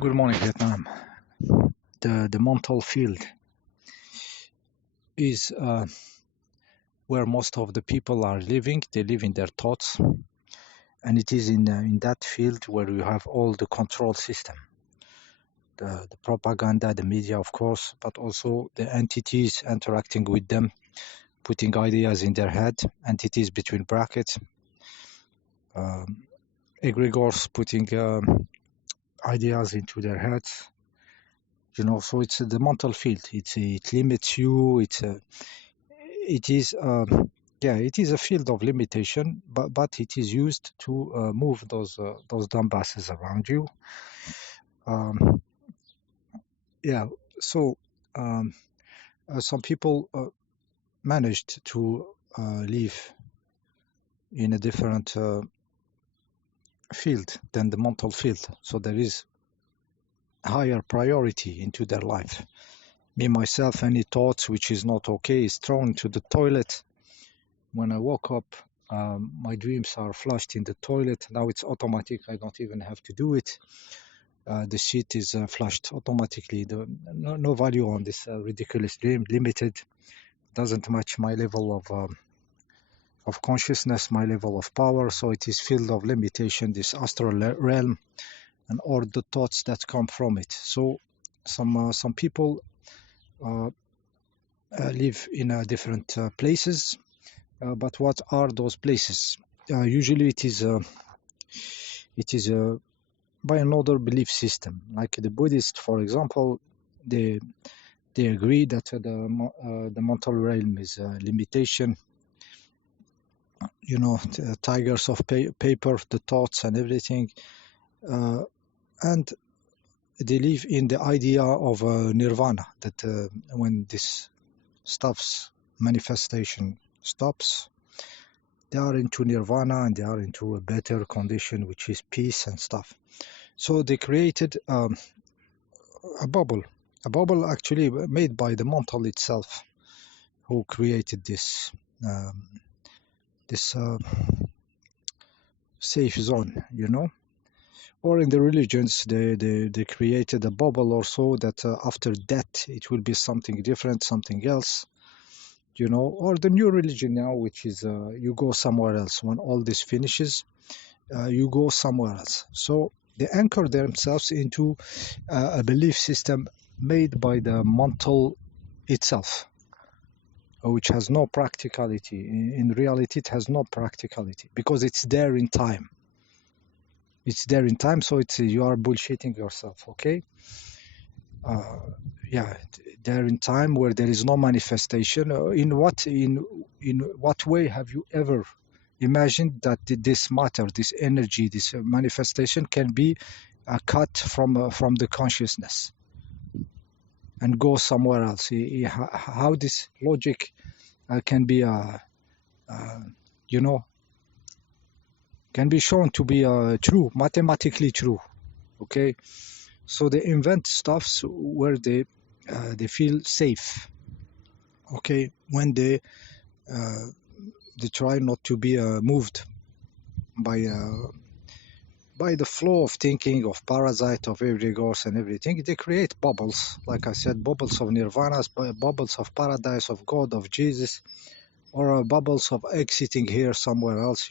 Good morning, Vietnam. The mental field is where most of the people are living. They live in their thoughts, and it is in that field where you have all the control system, the propaganda, the media, of course, but also the entities interacting with them, putting ideas in their head, entities between brackets, egregores putting ideas into their heads. So it's the mental field. It limits you. It is it is a field of limitation, but it is used to move those dumbasses around you. Yeah, so some people managed to live in a different field than the mental field, so there is higher priority into their life. Me myself, any thoughts which is not okay is thrown to the toilet. When I woke up, my dreams are flushed in the toilet. Now it's automatic. I don't even have to do it. The shit is flushed automatically. No value on this ridiculous dream. Limited. Doesn't match my level of consciousness, my level of power. So it is field of limitation, this astral realm, and all the thoughts that come from it. So some people live in different places. But what are those places? Usually it is by another belief system. Like the Buddhists, for example, they agree that the mental realm is a limitation. Tigers of paper, the thoughts and everything, and they live in the idea of nirvana. That when this stuff's manifestation stops, they are into nirvana and they are into a better condition, which is peace and stuff. So they created a bubble actually made by the mental itself, who created this safe zone, Or in the religions, they created a bubble or so that after death it will be something different, something else. Or the new religion now, which is you go somewhere else. When all this finishes, you go somewhere else. So they anchor themselves into a belief system made by the mental itself, which has no practicality. In reality, it has no practicality because it's there in time. It's there in time, so you are bullshitting yourself, okay? There in time where there is no manifestation. In what way have you ever imagined that this matter, this energy, this manifestation can be cut from the consciousness and go somewhere else? How this logic can be can be shown to be true, mathematically true, okay? So they invent stuffs where they feel safe, okay, when they try not to be moved by the flow of thinking, of parasite, of egregores and everything. They create bubbles, like I said, bubbles of nirvanas, bubbles of paradise, of God, of Jesus, or bubbles of exiting here somewhere else.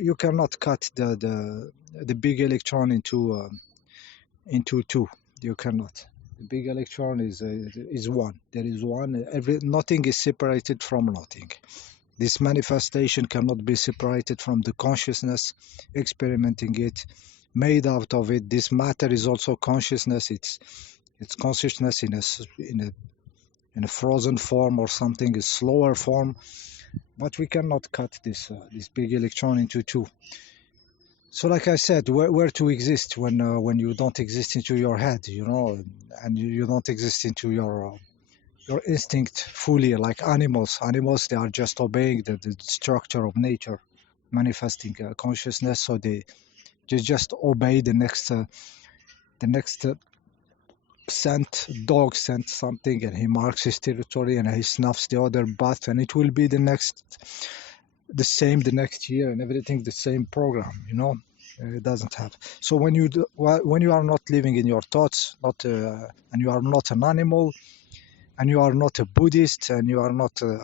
You cannot cut the big electron into two. You cannot. The big electron is one. There is one. Nothing is separated from nothing. This manifestation cannot be separated from the consciousness experimenting it, made out of it. This matter is also consciousness. It's consciousness in a frozen form or something, a slower form. But we cannot cut this big electron into two. So, like I said, where to exist when you don't exist into your head, and you don't exist into your instinct fully, like animals. Animals, they are just obeying the structure of nature, manifesting consciousness. So they just obey the next scent. Dog scents something, and he marks his territory, and he snuffs the other butt, and it will be the same the next year, and everything the same program. It doesn't have. So when you are not living in your thoughts, not and you are not an animal, and you are not a Buddhist, and you are not a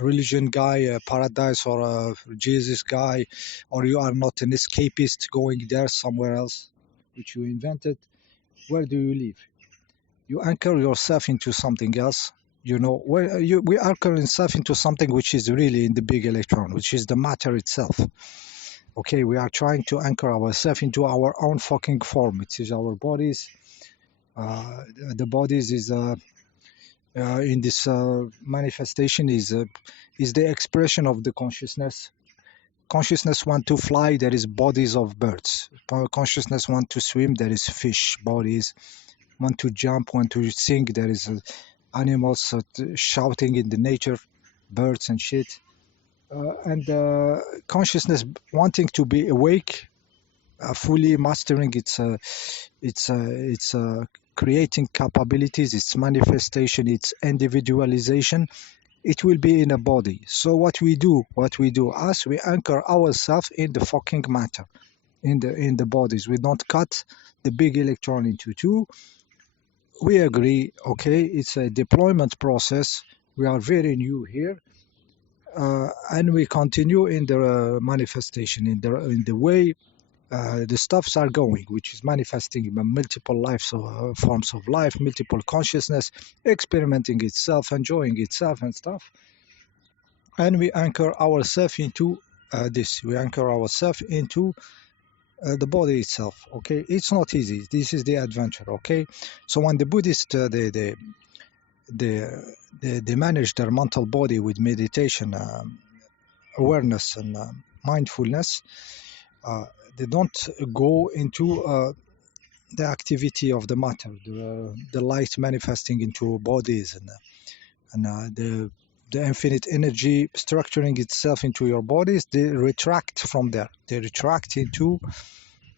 religion guy, a paradise or a Jesus guy, or you are not an escapist going there somewhere else, which you invented, where do you live? You anchor yourself into something else. You know, we anchor yourself into something which is really in the big electron, which is the matter itself. Okay, we are trying to anchor ourselves into our own fucking form, which is our bodies. The bodies is in this manifestation is the expression of the consciousness. Consciousness want to fly, there is bodies of birds. Consciousness want to swim, there is fish bodies. Want to jump, want to sing, there is animals shouting in the nature, birds and shit. And consciousness wanting to be awake, fully mastering its creating capabilities, its manifestation, its individualization. It will be in a body. So what we do as we anchor ourselves in the fucking matter, in the bodies. We don't cut the big electron into two. We agree, okay, it's a deployment process. We are very new here, and we continue in the manifestation, in the way the stuffs are going, which is manifesting in multiple lives, forms of life, multiple consciousness, experimenting itself, enjoying itself and stuff. And we anchor ourselves into this. We anchor ourselves into the body itself. Okay, it's not easy. This is the adventure. Okay, so when the Buddhists they manage their mental body with meditation, awareness, and mindfulness. Uh, they don't go into the activity of the matter, the light manifesting into bodies, and the infinite energy structuring itself into your bodies. They retract from there. They retract into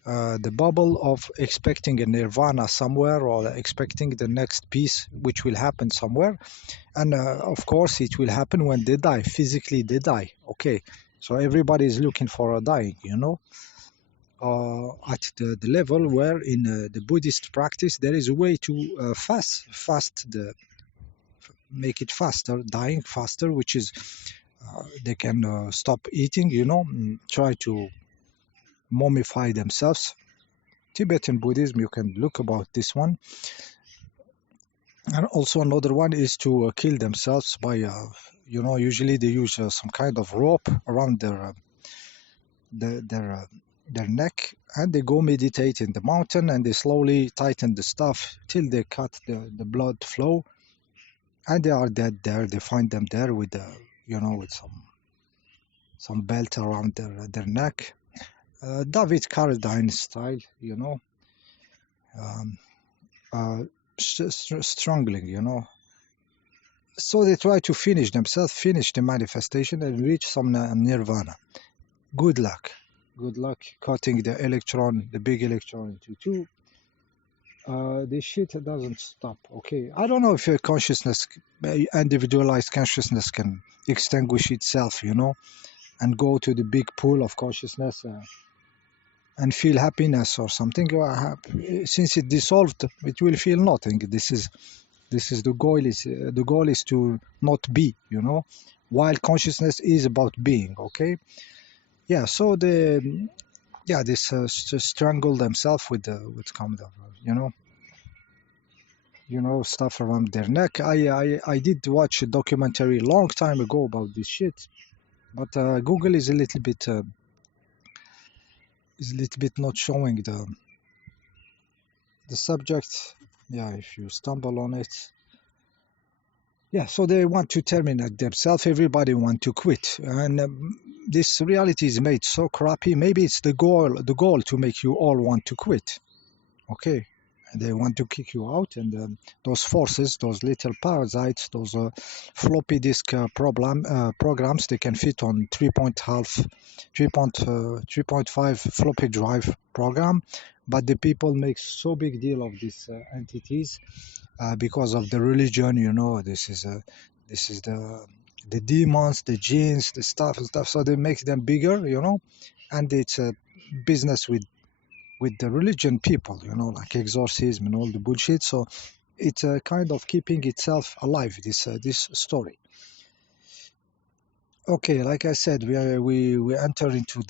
the bubble of expecting a nirvana somewhere, or expecting the next piece which will happen somewhere. And of course it will happen when they die, physically they die. Okay, so everybody is looking for a dying, at the level where in the Buddhist practice there is a way to make it faster, dying faster, which is they can stop eating, try to mummify themselves. Tibetan Buddhism, you can look about this one. And also another one is to kill themselves by, usually they use some kind of rope around their neck, and they go meditate in the mountain, and they slowly tighten the stuff till they cut the blood flow, and they are dead there. They find them there with with some belt around their neck, David Carradine style, um, uh, strangling, So they try to finish themselves, finish the manifestation, and reach some nirvana. Good luck. Good luck cutting the electron, the big electron, into two. This shit doesn't stop. Okay, I don't know if consciousness, individualized consciousness, can extinguish itself, and go to the big pool of consciousness and feel happiness or something. Since it dissolved, it will feel nothing. This is the goal. The goal is to not be, while consciousness is about being. Okay, yeah. So this strangle themselves with kind of stuff around their neck. I did watch a documentary a long time ago about this shit, but Google is a little bit not showing the subject. Yeah, if you stumble on it. Yeah, so they want to terminate themselves. Everybody want to quit, and this reality is made so crappy. Maybe it's the goal to make you all want to quit. Okay, and they want to kick you out, and those forces, those little parasites, those floppy disk programs, they can fit on 3.5 floppy drive program, but the people make so big deal of these entities because of the religion. This is the demons, the jinns, the stuff and stuff. So they make them bigger, and it's a business with the religion people, like exorcism and all the bullshit. So it's kind of keeping itself alive, this story. Okay, like I said, we enter into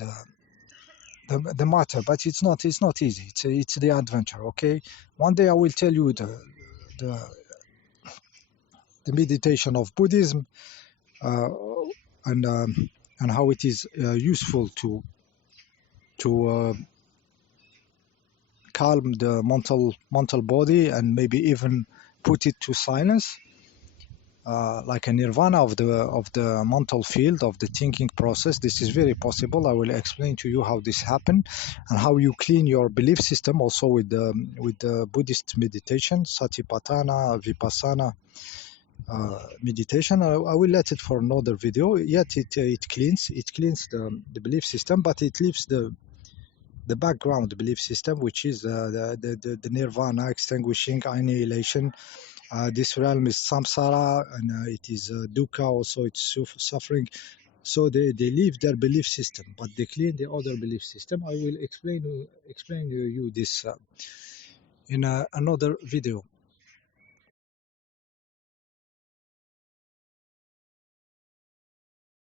the matter, but it's not easy. It's the adventure. Okay, one day I will tell you the, the meditation of Buddhism, uh, and and how it is useful to calm the mental body, and maybe even put it to silence, like a nirvana of the mental field, of the thinking process. This is very possible. I will explain to you how this happened, and how you clean your belief system also with the Buddhist meditation, satipatthana, vipassana meditation. I will let it for another video. Yet it cleans the belief system, but it leaves the background belief system, which is the nirvana, extinguishing, annihilation. This realm is samsara, and it is dukkha, also it's suffering. So they leave their belief system, but they clean the other belief system. I will explain you this in another video.